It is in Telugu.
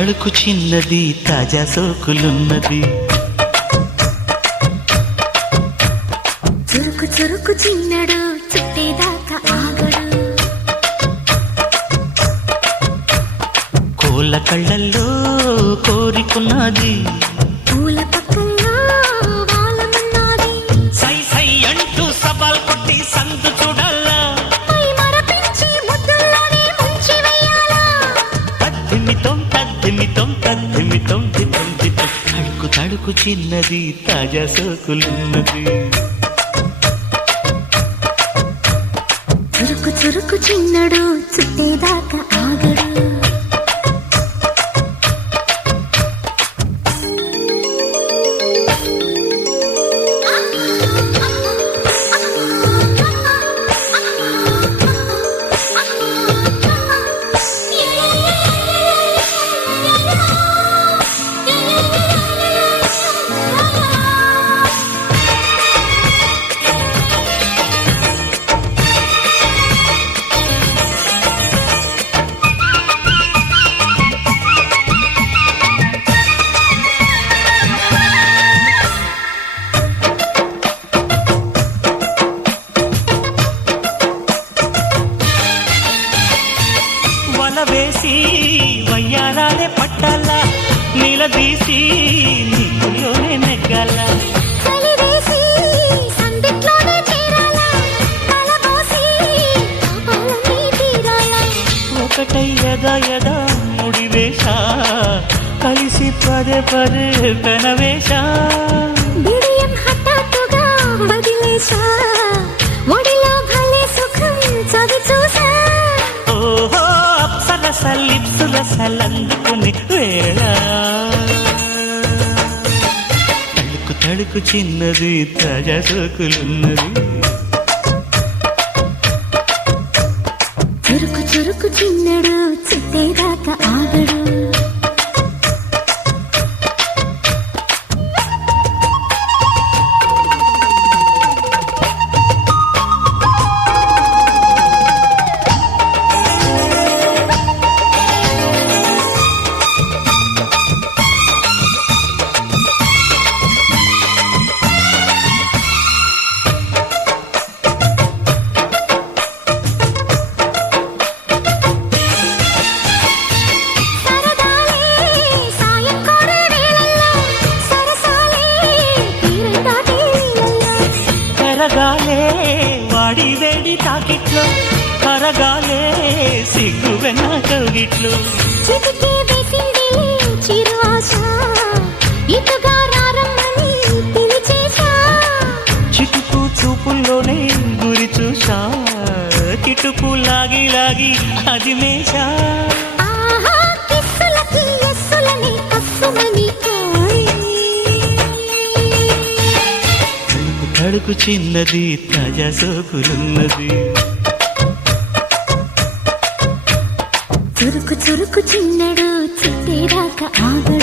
తడుకు చిన్నది తాజా సోకులున్నది. చురుకు చురుకు చిన్నడు చుట్టేదాకా ఆగడు. కోళ్ళ కళ్ళల్లో కోరికున్నది. చిన్నది తాజా సోకులున్నది చురుకు చురుకు చిన్నడు చుట్టేదాకా పట్టాలా నిలదీసి నీకులోనే నెగ్గాల ఒకటై యదా యదా ముడివేశ కలిసి పదే పదే పెనవేశ బిడియం హఠాత్తుగా వదిలేశా లిప్సులసలందుకుని వేళ. తడుకు తడుకు చిన్నది తాజా చురుకు చురుకు చిన్నడు చిట్టేదాకా ఆగడు. కరగాలే వాడి వేడి తాకిట్లో కరగాలే సిగ్గు వెన్న పిలిచేశా. చిటుకు చూపుల్లోనే గురి చూసా కిటుకు లాగి లాగి అది మేషా తడుకు చిన్నది? తాజా సోకులున్నది చురుకు చురుకు చిన్నడు చుట్టేదాకా ఆగడు.